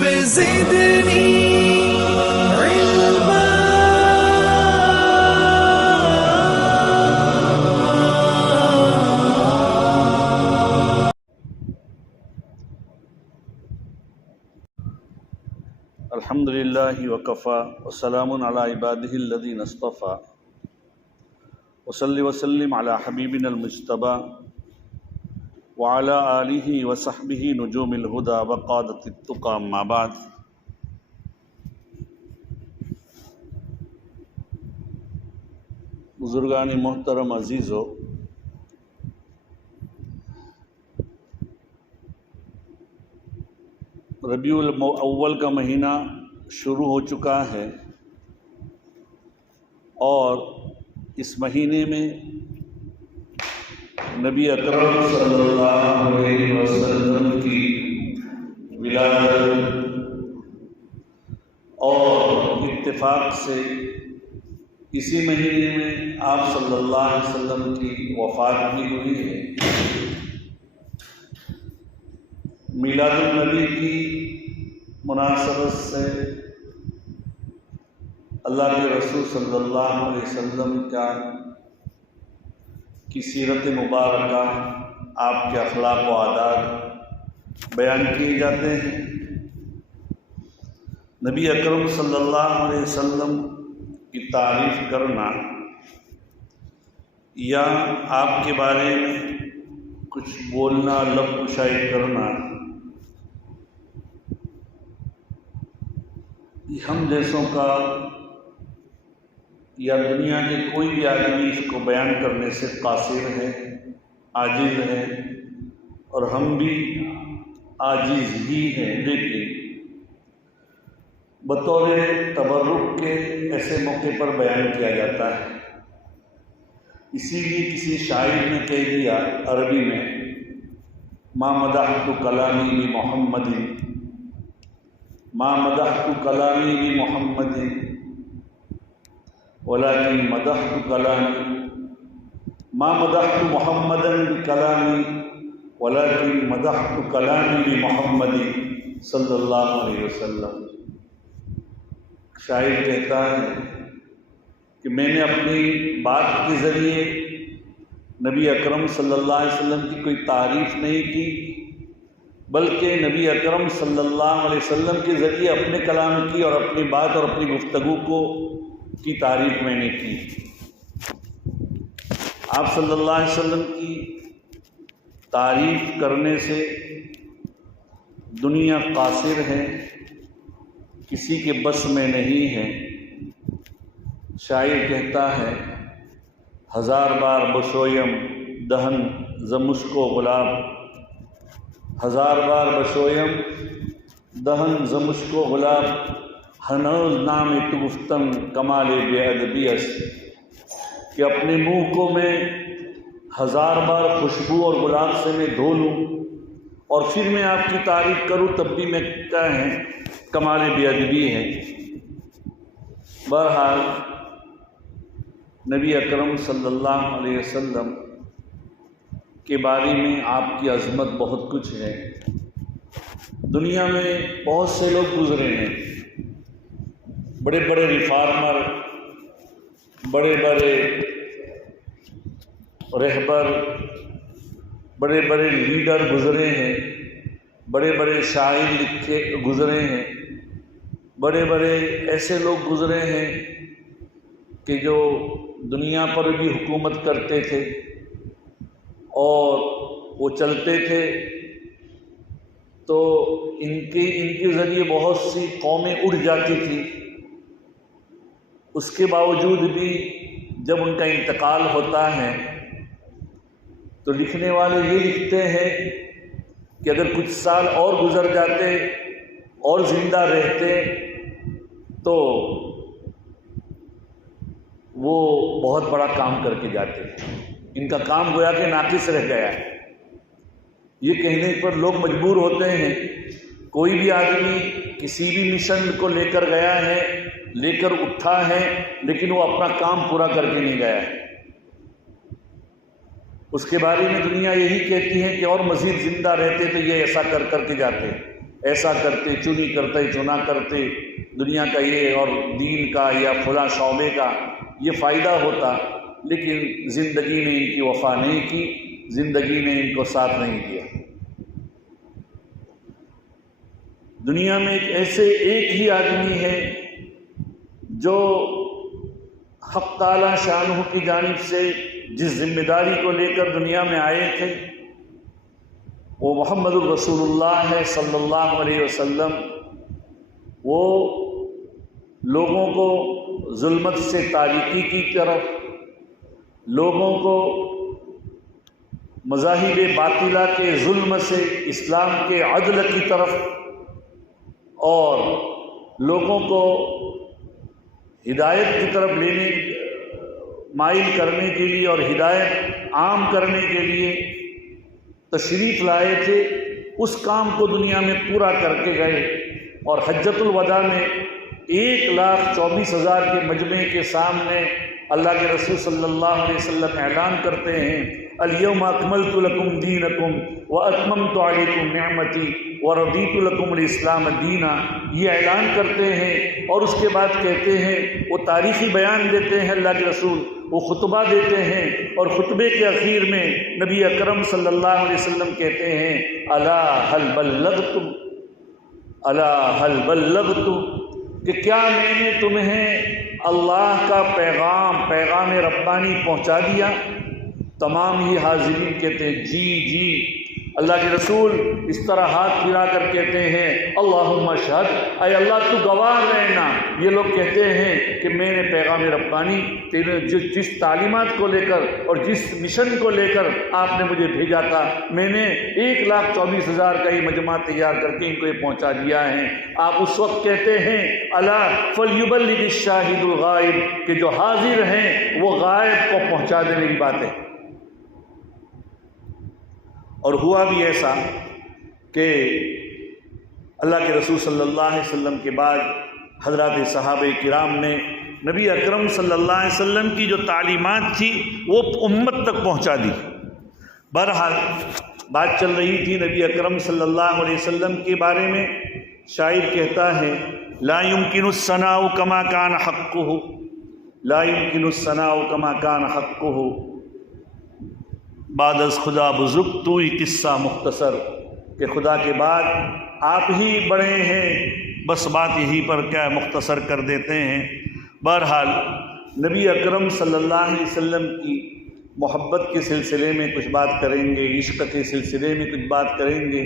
رب زدني علما الحمد للہ وکفا وسلام علی عبادہ الذین اصطفى وصلی وسلم علی حبیبنا المجتبی وعلی آلہ وصحبہ نجوم الہدی وقادۃ التقی اما بعد۔ بزرگان محترم عزیزو، ربیع الاول کا مہینہ شروع ہو چکا ہے اور اس مہینے میں نبی اکرم صلی اللہ علیہ وسلم کی ولادت اور اتفاق سے اسی مہینے میں آپ صلی اللہ علیہ وسلم کی وفات بھی ہوئی ہے۔ میلاد النبی کی مناسبت سے اللہ کے رسول صلی اللہ علیہ وسلم کی سیرت مبارکہ، آپ کے اخلاق و عادات بیان کیے جاتے ہیں۔ نبی اکرم صلی اللہ علیہ وسلم کی تعریف کرنا یا آپ کے بارے میں کچھ بولنا، لب کشائی کرنا، ہم جیسوں کا یا دنیا کے کوئی بھی آدمی اس کو بیان کرنے سے قاصر ہے، عاجز ہے، اور ہم بھی عاجز ہی ہیں، لیکن بطور تبرک کے ایسے موقع پر بیان کیا جاتا ہے۔ اسی لیے کسی شاعر نے کہہ دیا عربی میں، ما مدحت کلامی بمحمد ما مدحت کلامی بمحمد ولكن مدحت کلامی ما مدحت محمدا بکلامی ولكن مدحت کلامی بمحمد صلی اللہ علیہ وسلم۔ شاعر کہتا ہے کہ میں نے اپنی بات کے ذریعے نبی اکرم صلی اللہ علیہ وسلم کی کوئی تعریف نہیں کی، بلکہ نبی اکرم صلی اللہ علیہ وسلم کے ذریعے اپنے کلام کی اور اپنی بات اور اپنی گفتگو کی تعریف میں نے کی۔ آپ صلی اللہ علیہ وسلم کی تعریف کرنے سے دنیا قاصر ہے، کسی کے بس میں نہیں ہے۔ شاعر کہتا ہے، ہزار بار بشویم دہن ز مشک و گلاب، ہزار بار بشویم دہن ز مشک و گلاب، ہنوز نام تو گفتم کمال بے ادبی است، کہ اپنے منہ کو میں ہزار بار خوشبو اور گلاب سے میں دھو لوں اور پھر میں آپ کی تعریف کروں تب بھی میں کیا ہے، کمال بے ادبی ہے۔ بہرحال نبی اکرم صلی اللہ علیہ وسلم کے بارے میں آپ کی عظمت بہت کچھ ہے۔ دنیا میں بہت سے لوگ گزرے ہیں، بڑے بڑے ریفارمر، بڑے بڑے رہبر، بڑے بڑے لیڈر گزرے ہیں، بڑے بڑے شاعر لکھے گزرے ہیں، بڑے بڑے ایسے لوگ گزرے ہیں کہ جو دنیا پر بھی حکومت کرتے تھے اور وہ چلتے تھے، تو ان کے ذریعے بہت سی قومیں اڑ جاتی تھیں۔ اس کے باوجود بھی جب ان کا انتقال ہوتا ہے تو لکھنے والے یہ لکھتے ہیں کہ اگر کچھ سال اور گزر جاتے اور زندہ رہتے تو وہ بہت بڑا کام کر کے جاتے۔ ان کا کام گویا کہ ناقص رہ گیا ہے۔ یہ کہنے پر لوگ مجبور ہوتے ہیں، کوئی بھی آدمی کسی بھی مشن کو لے کر گیا ہے، لے کر اٹھا ہے، لیکن وہ اپنا کام پورا کر کے نہیں گیا ہے۔ اس کے بارے میں دنیا یہی کہتی ہے کہ اور مزید زندہ رہتے تو یہ ایسا کر کے جاتے، ایسا کرتے، چنی کرتے، چنا کرتے، دنیا کا یہ اور دین کا یا فلاں شعبے کا یہ فائدہ ہوتا، لیکن زندگی نے ان کی وفا نہیں کی، زندگی نے ان کو ساتھ نہیں دیا۔ دنیا میں ایک ہی آدمی ہے جو حق تعالی شانہ کی جانب سے جس ذمہ داری کو لے کر دنیا میں آئے تھے وہ محمد الرسول اللہ ہے صلی اللہ علیہ وسلم۔ وہ لوگوں کو ظلمت سے تاریکی کی طرف، لوگوں کو مذاہب باطلہ کے ظلم سے اسلام کے عدل کی طرف اور لوگوں کو ہدایت کی طرف مائل کرنے کے لیے اور ہدایت عام کرنے کے لیے تشریف لائے تھے۔ اس کام کو دنیا میں پورا کر کے گئے اور حجۃ الوداع میں 1,24,000 کے مجمع کے سامنے اللہ کے رسول صلی اللہ علیہ وسلم اعلان کرتے ہیں الیوم اکملت لکم دینکم واتممت علیکم نعمتی ورضیت لکم الاسلام دینا، یہ اعلان کرتے ہیں اور اس کے بعد کہتے ہیں، وہ تاریخی بیان دیتے ہیں اللہ کے رسول، وہ خطبہ دیتے ہیں اور خطبے کے اخیر میں نبی اکرم صلی اللہ علیہ وسلم کہتے ہیں الا هل بلغت، الا هل بلغت، کہ کیا میں نے تمہیں اللہ کا پیغام ربانی پہنچا دیا؟ تمام ہی حاضرین کہتے ہیں جی جی۔ اللہ کے رسول اس طرح ہاتھ پھرا کر کہتے ہیں اللہم اشہد، اے اللہ تو گواہ رہنا۔ یہ لوگ کہتے ہیں کہ میں نے پیغام ربانی تیرے جس تعلیمات کو لے کر اور جس مشن کو لے کر آپ نے مجھے بھیجا تھا، میں نے 1,24,000 کا یہ مجمع تیار کر کے ان کو یہ پہنچا دیا ہے۔ آپ اس وقت کہتے ہیں الا فلیبلغ الشاہد الغائب، کہ جو حاضر ہیں وہ غائب کو پہنچا دے میری باتیں۔ اور ہوا بھی ایسا کہ اللہ کے رسول صلی اللہ علیہ وسلم کے بعد حضرات صحابہ کرام نے نبی اکرم صلی اللہ علیہ وسلم کی جو تعلیمات تھی وہ امت تک پہنچا دی۔ بہرحال بات چل رہی تھی نبی اکرم صلی اللہ علیہ وسلم کے بارے میں، شاعر کہتا ہے لا يمكن الثناء كما كان حقه، لا يمكن الثناء كما كان حقه، بعد از خدا بزرگ تو ہی قصہ مختصر، کہ خدا کے بعد آپ ہی بڑے ہیں، بس بات یہی پر کیا مختصر کر دیتے ہیں۔ بہرحال نبی اکرم صلی اللہ علیہ وسلم کی محبت کے سلسلے میں کچھ بات کریں گے، عشق کے سلسلے میں کچھ بات کریں گے۔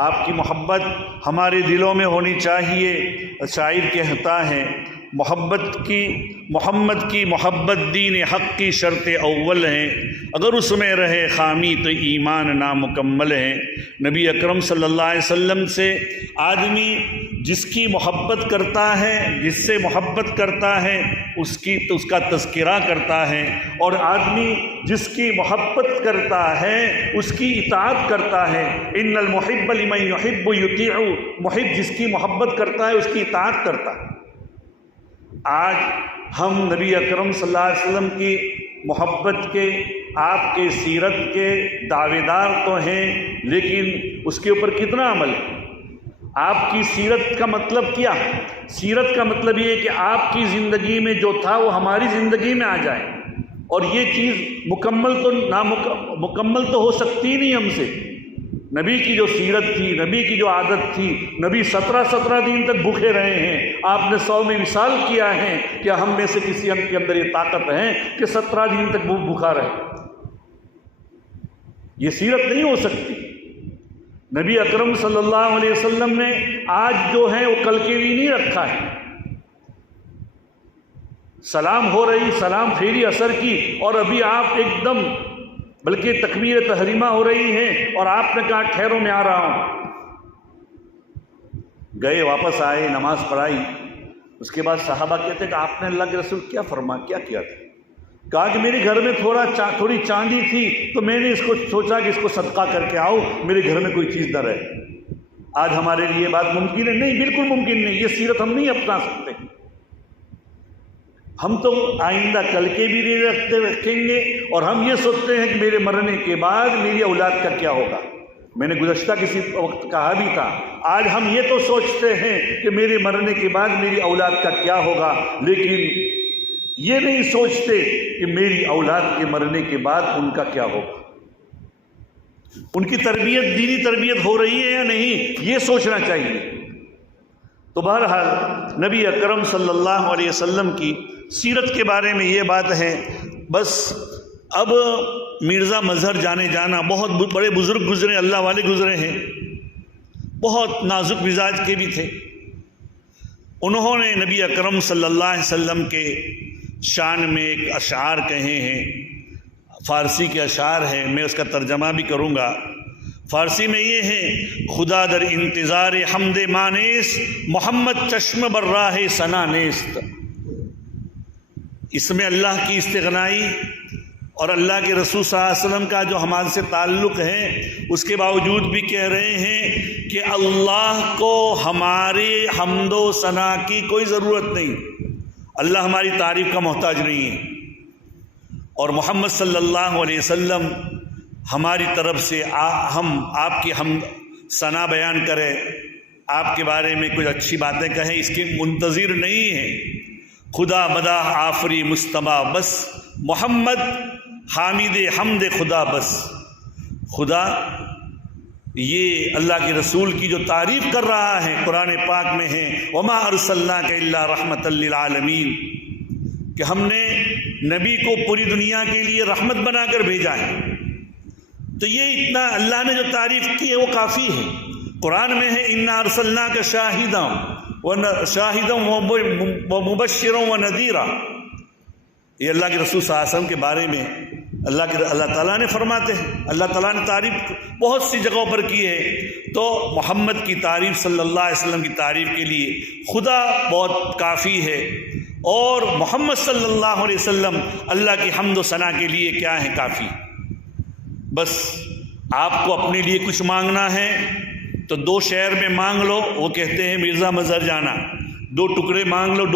آپ کی محبت ہمارے دلوں میں ہونی چاہیے۔ شاعر کہتا ہے محمد کی محبت دین حق کی شرط اول ہے، اگر اس میں رہے خامی تو ایمان نامکمل ہے۔ نبی اکرم صلی اللہ علیہ وسلم سے آدمی جس کی محبت کرتا ہے، جس سے محبت کرتا ہے، اس کا تذکرہ کرتا ہے، اور آدمی جس کی محبت کرتا ہے اس کی اطاعت کرتا ہے۔ ان المحب لمن يحب يطيع، محب جس کی محبت کرتا ہے اس کی اطاعت کرتا ہے۔ آج ہم نبی اکرم صلی اللہ علیہ وسلم کی محبت کے، آپ کے سیرت کے دعوے دار تو ہیں، لیکن اس کے اوپر کتنا عمل ہے؟ آپ کی سیرت کا مطلب کیا؟ سیرت کا مطلب یہ ہے کہ آپ کی زندگی میں جو تھا وہ ہماری زندگی میں آ جائے، اور یہ چیز مکمل تو ہو سکتی نہیں ہم سے۔ نبی کی جو سیرت تھی، نبی کی جو عادت تھی، نبی 17 دن تک بھوکے رہے ہیں۔ آپ نے 100 میں مثال کیا ہے کہ ہم میں سے کسی کے اندر یہ طاقت ہے کہ 17 دن تک وہ بھوکا رہے۔ یہ سیرت نہیں ہو سکتی۔ نبی اکرم صلی اللہ علیہ وسلم نے آج جو ہے وہ کل کے لیے نہیں رکھا ہے۔ سلام ہو رہی، سلام پھیری اثر کی، اور ابھی آپ ایک دم بلکہ تکبیر تحریمہ ہو رہی ہے اور آپ نے کہا ٹھہرو میں آ رہا ہوں۔ گئے، واپس آئے، نماز پڑھائی۔ اس کے بعد صحابہ کہتے کہ آپ نے اللہ کے رسول کیا کیا تھا؟ کہا کہ میرے گھر میں تھوڑی چاندی تھی تو میں نے اس کو سوچا کہ اس کو صدقہ کر کے آؤ، میرے گھر میں کوئی چیز نہ رہے۔ آج ہمارے لیے بات ممکن ہے؟ نہیں، بالکل ممکن نہیں۔ یہ سیرت ہم نہیں اپنا سکتے۔ ہم تو آئندہ کل کے بھی نہیں رکھیں گے، اور ہم یہ سوچتے ہیں کہ میرے مرنے کے بعد میری اولاد کا کیا ہوگا۔ میں نے گزشتہ کسی وقت کہا بھی تھا، آج ہم یہ تو سوچتے ہیں کہ میرے مرنے کے بعد میری اولاد کا کیا ہوگا، لیکن یہ نہیں سوچتے کہ میری اولاد کے مرنے کے بعد ان کا کیا ہوگا، ان کی تربیت دینی تربیت ہو رہی ہے یا نہیں، یہ سوچنا چاہیے۔ تو بہرحال نبی اکرم صلی اللہ علیہ وسلم کی سیرت کے بارے میں یہ بات ہے۔ بس اب مرزا مظہر جانا بہت بڑے بزرگ گزرے، اللہ والے گزرے ہیں، بہت نازک مزاج کے بھی تھے۔ انہوں نے نبی اکرم صلی اللہ علیہ وسلم کے شان میں ایک اشعار کہے ہیں، فارسی کے اشعار ہیں، میں اس کا ترجمہ بھی کروں گا۔ فارسی میں یہ ہے: خدا در انتظار حمد مانیس، محمد چشم بر راہ ثنا نیست۔ اس میں اللہ کی استغنائی اور اللہ کے رسول صلی اللہ علیہ وسلم کا جو ہمارے سے تعلق ہے، اس کے باوجود بھی کہہ رہے ہیں کہ اللہ کو ہماری حمد و ثنا کی کوئی ضرورت نہیں، اللہ ہماری تعریف کا محتاج نہیں ہے، اور محمد صلی اللہ علیہ وسلم ہماری طرف سے ہم آپ کی حمد ثنا بیان کریں، آپ کے بارے میں کچھ اچھی باتیں کہیں، اس کے منتظر نہیں ہیں۔ خدا بدا آفری مصطفیٰ بس، محمد حامد حمد خدا بس۔ خدا یہ اللہ کے رسول کی جو تعریف کر رہا ہے قرآن پاک میں ہے، وما ارسلناک الا رحمۃ للعالمین، کہ ہم نے نبی کو پوری دنیا کے لیے رحمت بنا کر بھیجا ہے۔ تو یہ اتنا اللہ نے جو تعریف کی ہے وہ کافی ہے۔ قرآن میں ہے انا ارسلناک شاہدا ومبشرا ونذیرا، یہ اللہ کے رسول صلی اللہ علیہ وسلم کے بارے میں اللہ تعالیٰ نے فرماتے ہیں، اللہ تعالیٰ نے تعریف بہت سی جگہوں پر کی ہے۔ تو محمد کی تعریف، صلی اللہ علیہ وسلم کی تعریف کے لیے خدا بہت کافی ہے، اور محمد صلی اللہ علیہ وسلم اللہ کی حمد و ثنا کے لیے کیا ہے؟ کافی۔ بس آپ کو اپنے لیے کچھ مانگنا ہے تو 2 شعر میں مانگ لو، وہ کہتے ہیں مرزا مظہر جانا، 2 ٹکڑے مانگ لو،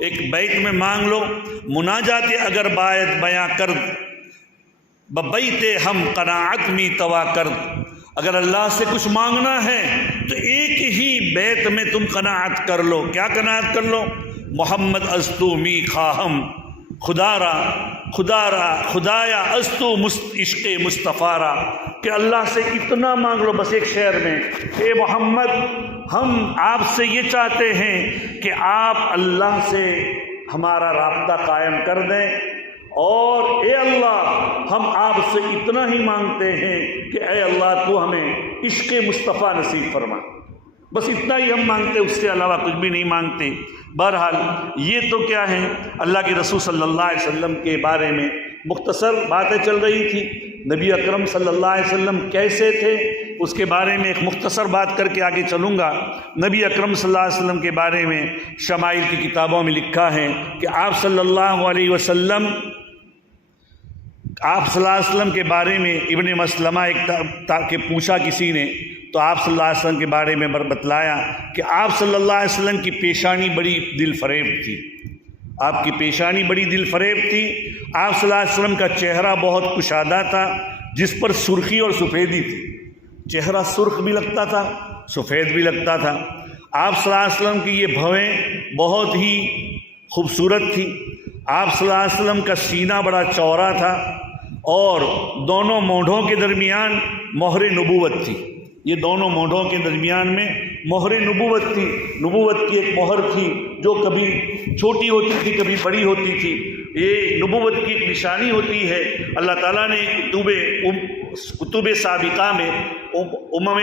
ایک بیت میں مانگ لو، مناجات اگر باید بیاں کرد ببیت ہم قناعت می توا کرد۔ اگر اللہ سے کچھ مانگنا ہے تو ایک ہی بیت میں تم قناعت کر لو۔ کیا قناعت کر لو؟ محمد ازتو می خواہم خدایا ازتو عشق مصطفیٰ را، کہ اللہ سے اتنا مانگ لو بس ایک شعر میں، اے محمد ہم آپ سے یہ چاہتے ہیں کہ آپ اللہ سے ہمارا رابطہ قائم کر دیں، اور اے اللہ ہم آپ سے اتنا ہی مانگتے ہیں کہ اے اللہ تو ہمیں عشق مصطفیٰ نصیب فرما۔ بس اتنا ہی ہم مانگتے، اس سے علاوہ کچھ بھی نہیں مانگتے۔ بہرحال یہ تو کیا ہے، اللہ کے رسول صلی اللہ علیہ وسلم کے بارے میں مختصر باتیں چل رہی تھی۔ نبی اکرم صلی اللہ علیہ وسلم کیسے تھے اس کے بارے میں ایک مختصر بات کر کے آگے چلوں گا۔ نبی اکرم صلی اللہ علیہ وسلم کے بارے میں شمائل کی کتابوں میں لکھا ہے کہ آپ صلی اللہ علیہ وسلم کے بارے میں ابن مسلمہ کہ پوچھا کسی نے، تو آپ صلی اللہ علیہ وسلم کے بارے میں بتلایا کہ آپ صلی اللہ علیہ وسلم کی پیشانی بڑی دل فریب تھی، آپ کی پیشانی بڑی دل فریب تھی۔ آپ صلی اللہ علیہ وسلم کا چہرہ بہت کشادہ تھا، جس پر سرخی اور سفیدی تھی، چہرہ سرخ بھی لگتا تھا، سفید بھی لگتا تھا۔ آپ صلی اللہ علیہ وسلم کی یہ بھویں بہت ہی خوبصورت تھی۔ آپ صلی اللہ علیہ وسلم کا سینہ بڑا چوڑا تھا، اور دونوں مونڈھوں کے درمیان مہر نبوت تھی۔ یہ دونوں مونڈھوں کے درمیان میں مہر نبوت تھی۔ نبوت کی ایک مہر تھی جو کبھی چھوٹی ہوتی تھی، کبھی بڑی ہوتی تھی۔ یہ نبوت کی ایک نشانی ہوتی ہے۔ اللہ تعالیٰ نے کتب سابقہ میں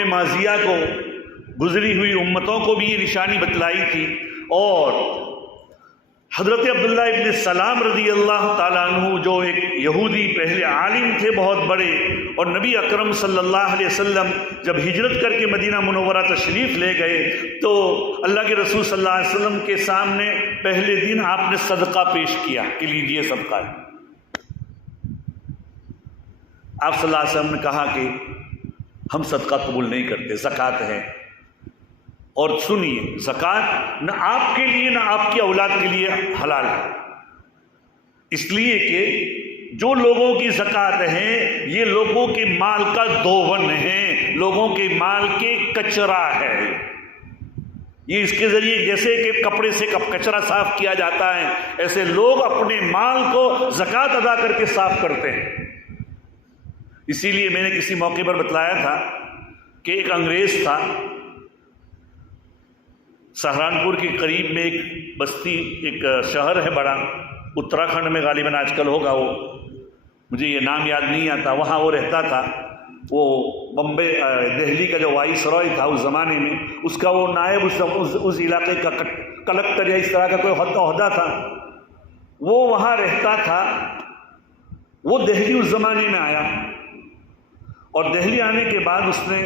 ماضیہ کو، گزری ہوئی امتوں کو بھی یہ نشانی بتلائی تھی۔ اور حضرت عبداللہ ابن سلام رضی اللہ تعالیٰ عنہ جو ایک یہودی پہلے عالم تھے بہت بڑے، اور نبی اکرم صلی اللہ علیہ وسلم جب ہجرت کر کے مدینہ منورہ تشریف لے گئے تو اللہ کے رسول صلی اللہ علیہ وسلم کے سامنے پہلے دن آپ نے صدقہ پیش کیا کہ لیجیے صدقہ ہے۔ آپ صلی اللہ علیہ وسلم نے کہا کہ ہم صدقہ قبول نہیں کرتے، زکوٰۃ ہے۔ اور سنیے، زکوٰۃ نہ آپ کے لیے نہ آپ کی اولاد کے لیے حلال ہے، اس لیے کہ جو لوگوں کی زکوٰۃ ہے یہ لوگوں کے مال کا دوون ہے، لوگوں کے مال کے کچرا ہے۔ یہ اس کے ذریعے جیسے کہ کپڑے سے کچرا صاف کیا جاتا ہے، ایسے لوگ اپنے مال کو زکوٰۃ ادا کر کے صاف کرتے ہیں۔ اسی لیے میں نے کسی موقع پر بتلایا تھا کہ ایک انگریز تھا، سہارنپور کے قریب میں ایک بستی، ایک شہر ہے بڑا، اتراکھنڈ میں غالباً آج کل ہوگا، وہ مجھے یہ نام یاد نہیں آتا، وہاں وہ رہتا تھا۔ وہ بمبے دہلی کا جو وائس رائے تھا اس زمانے میں، اس کا وہ نائب اس علاقے کا کلکٹر یا اس طرح کا کوئی عہدہ تھا، وہ وہاں رہتا تھا۔ وہ دہلی اس زمانے میں آیا، اور دہلی آنے کے بعد اس نے،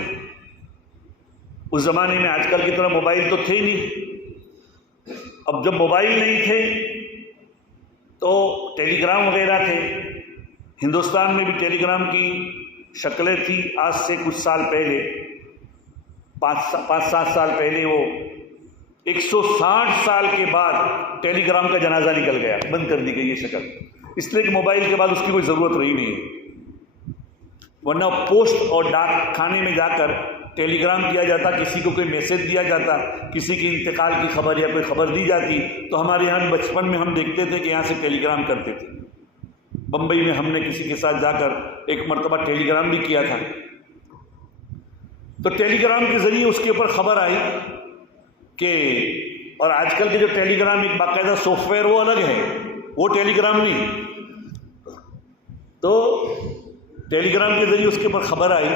اس زمانے میں آج کل کی طرح موبائل تو تھے نہیں، اب جب موبائل نہیں تھے تو ٹیلی گرام وغیرہ تھے۔ ہندوستان میں بھی ٹیلی گرام کی شکلیں تھی، آج سے کچھ سال پہلے، 5-7 سال پہلے، وہ 160 سال کے بعد ٹیلی گرام کا جنازہ نکل گیا، بند کر دی گئی یہ شکل، اس لیے کہ موبائل کے بعد اس کی کوئی ضرورت رہی نہیں ہے، ورنہ پوسٹ اور ڈاک خانے میں جا کر ٹیلی گرام کیا جاتا، کسی کو کوئی میسج دیا جاتا، کسی کے انتقال کی خبر یا کوئی خبر دی جاتی، تو ہمارے یہاں بچپن میں ہم دیکھتے تھے کہ یہاں سے ٹیلی گرام کرتے تھے۔ بمبئی میں ہم نے کسی کے ساتھ جا کر ایک مرتبہ ٹیلی گرام بھی کیا تھا، تو ٹیلی گرام کے ذریعے اس کے اوپر خبر آئی کہ، اور آج کل کے جو ٹیلی گرام ایک باقاعدہ سافٹ ویئر وہ الگ ہے، وہ ٹیلی گرام نہیں، تو ٹیلی گرام کے ذریعے اس کے اوپر خبر آئی۔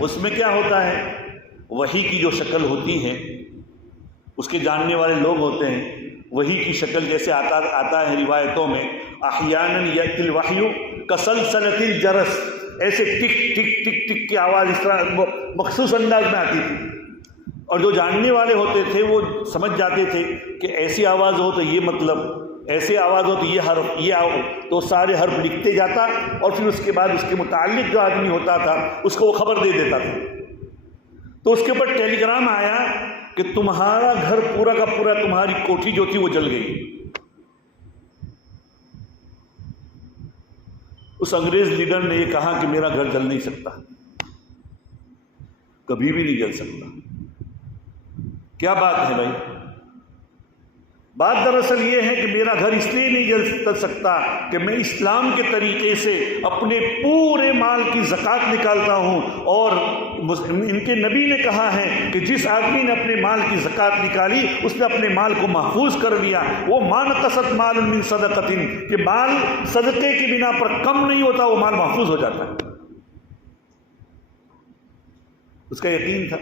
اس میں کیا ہوتا ہے، وحی کی جو شکل ہوتی ہے، اس کے جاننے والے لوگ ہوتے ہیں، وحی کی شکل جیسے آتا ہے روایتوں میں، احیاناً یأتی الوحی کسلسلۃ الجرس، ایسے ٹک ٹک ٹک ٹک کی آواز اس طرح مخصوص انداز میں آتی تھی، اور جو جاننے والے ہوتے تھے وہ سمجھ جاتے تھے کہ ایسی آواز ہو تو یہ مطلب، ایسے آواز ہو تو یہ حرف، یہ آؤ، تو سارے حرف لکھتے جاتا، اور پھر اس کے بعد اس کے متعلق جو آدمی ہوتا تھا اس کو وہ خبر دے دیتا تھا۔ تو اس کے اوپر ٹیلی گرام آیا کہ تمہارا گھر پورا کا پورا، تمہاری کوٹھی جو تھی وہ جل گئی۔ اس انگریز لیڈر نے یہ کہا کہ میرا گھر جل نہیں سکتا، کبھی بھی نہیں جل سکتا۔ کیا بات ہے بھائی؟ بات دراصل یہ ہے کہ میرا گھر اس لیے نہیں جل سکتا کہ میں اسلام کے طریقے سے اپنے پورے مال کی زکوٰۃ نکالتا ہوں، اور ان کے نبی نے کہا ہے کہ جس آدمی نے اپنے مال کی زکوٰۃ نکالی اس نے اپنے مال کو محفوظ کر لیا۔ وہ ما نقصت مال من صدقۃ، کہ مال صدقے کی بنا پر کم نہیں ہوتا، وہ مال محفوظ ہو جاتا ہے۔ اس کا یقین تھا۔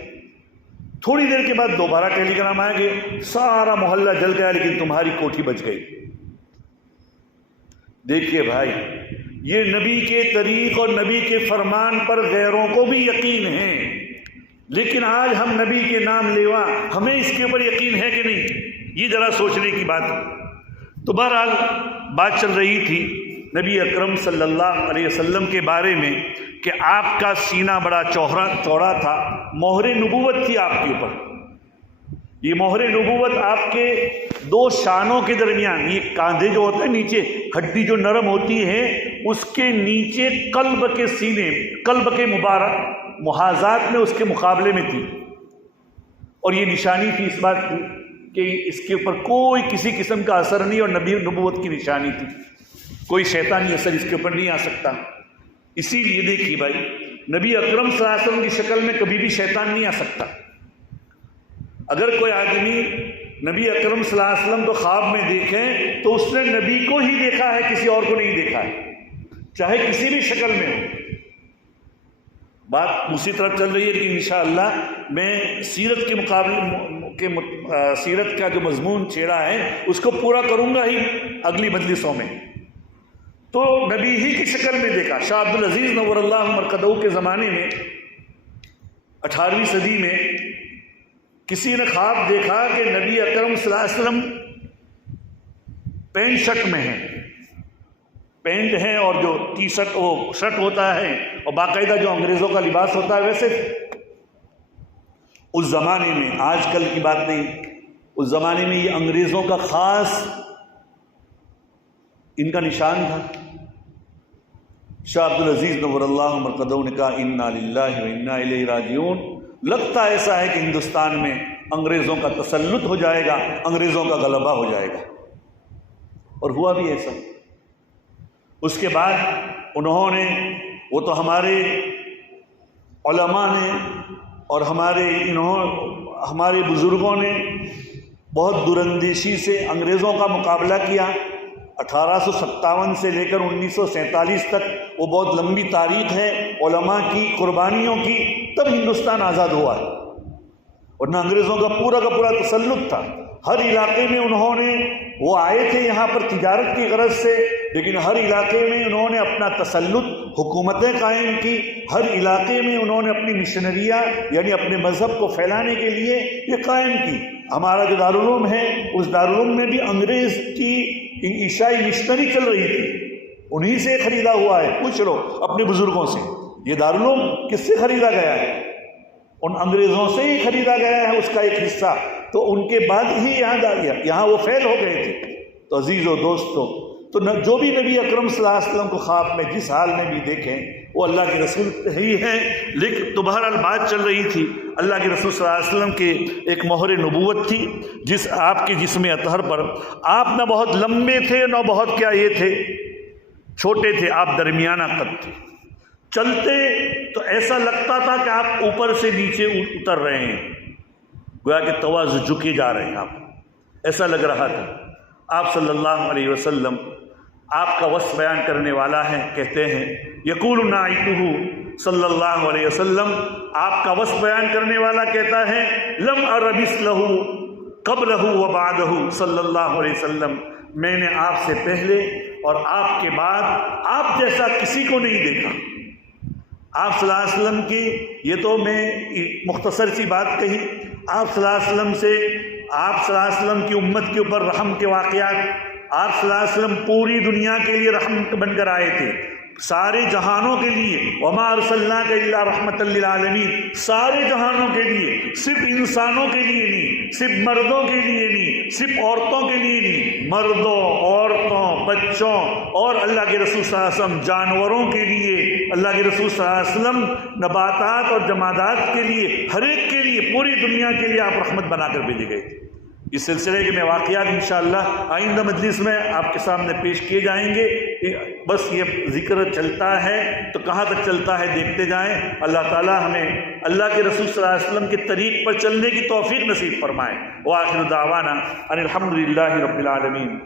تھوڑی دیر کے بعد دوبارہ ٹیلی گرام آئے گئے، سارا محلہ جل گیا لیکن تمہاری کوٹھی بچ گئی۔ دیکھیے بھائی، یہ نبی کے طریق اور نبی کے فرمان پر غیروں کو بھی یقین ہے، لیکن آج ہم نبی کے نام لیوا، ہمیں اس کے اوپر یقین ہے کہ نہیں؟ یہ ذرا سوچنے کی بات ہے۔ تو بہرحال بات چل رہی تھی نبی اکرم صلی اللہ علیہ وسلم کے بارے میں کہ آپ کا سینہ بڑا چوڑا تھا، مہر نبوت تھی آپ کے اوپر۔ یہ مہر نبوت آپ کے دو شانوں کے درمیان، یہ کاندھے جو ہوتے ہیں نیچے، ہڈی جو نرم ہوتی ہے اس کے نیچے قلب کے سینے، قلب کے مبارک محاذات میں اس کے مقابلے میں تھی، اور یہ نشانی تھی اس بات کی کہ اس کے اوپر کوئی کسی قسم کا اثر نہیں، اور نبی نبوت کی نشانی تھی، کوئی شیطانی اثر اس کے اوپر نہیں آ سکتا۔ اسی لیے دیکھیے بھائی، نبی اکرم صلی اللہ علیہ وسلم کی شکل میں کبھی بھی شیطان نہیں آ سکتا۔ اگر کوئی آدمی نبی اکرم صلی اللہ علیہ وسلم کو خواب میں دیکھیں تو اس نے نبی کو ہی دیکھا ہے، کسی اور کو نہیں دیکھا ہے، چاہے کسی بھی شکل میں ہو۔ بات دوسری طرف چل رہی ہے کہ انشاءاللہ میں سیرت کے مقابلے سیرت کا جو مضمون چھیڑا ہے اس کو پورا کروں گا ہی اگلی مجلسوں میں۔ تو نبی ہی کی شکل میں دیکھا۔ شاہ عبد العزیز نور اللہ مرقدہ کے زمانے میں 18ویں صدی میں کسی نے خواب دیکھا کہ نبی اکرم صلی اللہ علیہ وسلم پینٹ شرٹ میں ہیں، پینٹ ہے اور جو ٹی شرٹ وہ شرٹ ہوتا ہے اور باقاعدہ جو انگریزوں کا لباس ہوتا ہے ویسے اس زمانے میں، آج کل کی بات نہیں، اس زمانے میں یہ انگریزوں کا خاص ان کا نشان تھا۔ شاہ عبدالعزیز نور اللہ مرقدہ نے کہا انا للہ و انا الیہ راجعون، لگتا ایسا ہے کہ ہندوستان میں انگریزوں کا تسلط ہو جائے گا، انگریزوں کا غلبہ ہو جائے گا، اور ہوا بھی ایسا۔ اس کے بعد انہوں نے، وہ تو ہمارے علماء نے اور ہمارے بزرگوں نے بہت دراندیشی سے انگریزوں کا مقابلہ کیا۔ 1857 سے لے کر 1947 تک وہ بہت لمبی تاریخ ہے علماء کی قربانیوں کی، تب ہندوستان آزاد ہوا ہے، ورنہ انگریزوں کا پورا تسلط تھا۔ ہر علاقے میں انہوں نے، وہ آئے تھے یہاں پر تجارت کی غرض سے، لیکن ہر علاقے میں انہوں نے اپنا تسلط، حکومتیں قائم کی، ہر علاقے میں انہوں نے اپنی مشنریاں یعنی اپنے مذہب کو پھیلانے کے لیے یہ قائم کی۔ ہمارا جو دارالعلوم ہے، اس دارالعلوم میں بھی انگریز کی عیسائی مشنری چل رہی تھی، انہی سے خریدا ہوا ہے۔ پوچھ لو اپنے بزرگوں سے، یہ دارالعلوم کس سے خریدا گیا ہے؟ ان انگریزوں سے ہی خریدا گیا ہے، اس کا ایک حصہ تو ان کے بعد ہی یہاں آ گیا، یہاں وہ فیل ہو گئے تھے۔ تو عزیزو دوستو، تو جو بھی نبی اکرم صلی اللہ علیہ وسلم کو خواب میں جس حال میں بھی دیکھیں وہ اللہ کے رسول ہی ہیں، لیکن تو بہرحال بات چل رہی تھی اللہ کے رسول صلی اللہ علیہ وسلم کے ایک مہر نبوت تھی، جس آپ کے جسم اطہر پر آپ نہ بہت لمبے تھے نہ بہت کیا یہ تھے، چھوٹے تھے، آپ درمیانہ قد تھے، چلتے تو ایسا لگتا تھا کہ آپ اوپر سے نیچے اتر رہے ہیں، گویا کہ تواضع جھکے جا رہے ہیں، آپ ایسا لگ رہا تھا۔ آپ صلی اللہ علیہ وسلم، آپ کا وصف بیان کرنے والا ہے، کہتے ہیں یقول نعیتہ صلی اللہ علیہ وسلم، آپ کا وصف بیان کرنے والا کہتا ہے لم ار مثلہ قبلہ و بعدہ صلی اللہ علیہ وسلم، میں نے آپ سے پہلے اور آپ کے بعد آپ جیسا کسی کو نہیں دیکھا۔ آپ صلی اللہ علیہ وسلم کی، یہ تو میں مختصر سی بات کہی، آپ صلی اللہ علیہ وسلم سے، آپ صلی اللہ علیہ وسلم کی امت کے اوپر رحم کے واقعات، آپ صلی اللہ علیہ وسلم پوری دنیا کے لیے رحمت بن کر آئے تھے، سارے جہانوں کے لیے، وما ارسلناک الا رحمۃ للعالمین، سارے جہانوں کے لیے، صرف انسانوں کے لیے نہیں، صرف مردوں کے لیے نہیں، صرف عورتوں کے لیے نہیں، مردوں، عورتوں، بچوں اور اللہ کے رسول صلی اللہ علیہ وسلم جانوروں کے لیے، اللہ کے رسول صلی اللہ علیہ وسلم نباتات اور جمادات کے لیے، ہر ایک کے لیے، پوری دنیا کے لیے آپ رحمت بنا کر بھیجے گئے تھے۔ اس سلسلے کے میں واقعات انشاءاللہ آئندہ مجلس میں آپ کے سامنے پیش کیے جائیں گے۔ بس یہ ذکر چلتا ہے تو کہاں تک چلتا ہے دیکھتے جائیں۔ اللہ تعالی ہمیں اللہ کے رسول صلی اللہ علیہ وسلم کے طریق پر چلنے کی توفیق نصیب فرمائے۔ وآخر دعوانا ان الحمد للہ رب العالمین۔